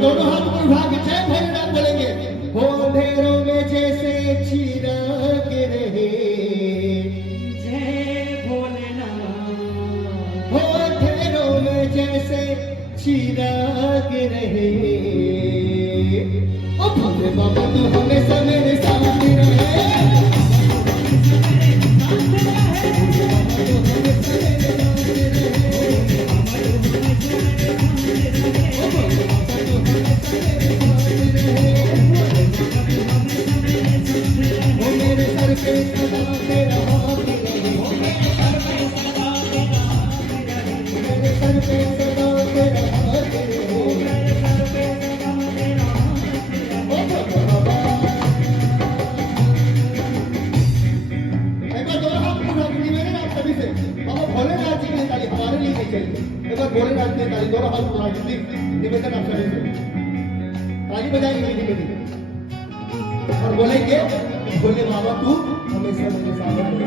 दोनों हाथ ऊपर उठा के जय भोलेनाथ बोलेंगे। हो अंधेरों में जैसे चिराग रहे, जय भोलेनाथ। हो अंधेरों में जैसे चिराग रहे, ओ भोले बाबा तू हमेशा मेरे साथ रहे। भोलेनाथ के ताली दोनों हाथ उठा के निवेदन आप सभी से ताली बजाएंगे मीठी मीठी और बोलेंगे भोले बाबा तू हमेशा मेरे साथ रहे।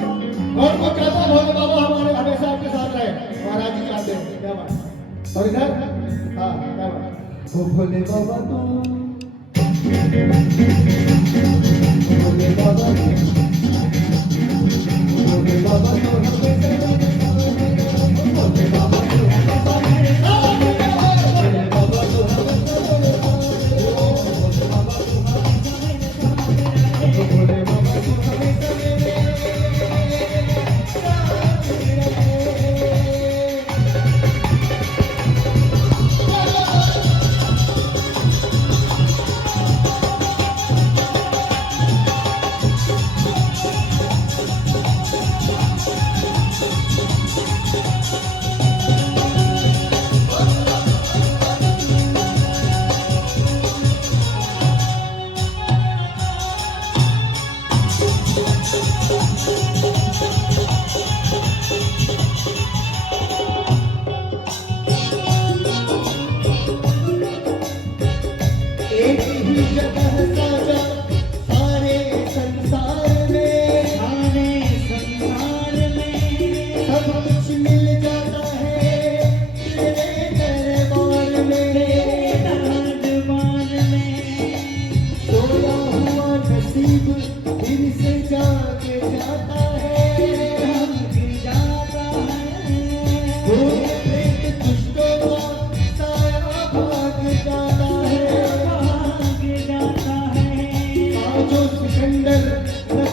कौन को चाहता है भोले बाबा हमारे हमेशा आपके साथ रहे? महाराज जी चाहते हैं। क्या बात। और इधर हाँ क्या बात। ओ भोले बाबा तू, भोले बाबा भोले बाबा तू भोले बाबा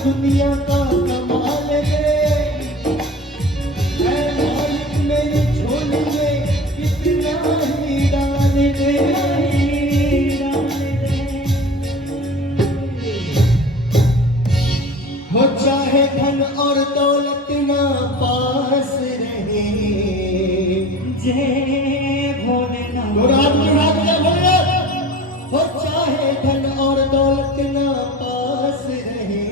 दुनिया का कमाल है मालिक मेरी झोली में कितना ही डाल दे। हो चाहे धन और दौलत ना पास रहे, जय भोलेनाथ। हो चाहे धन और दौलत ना पास रहे,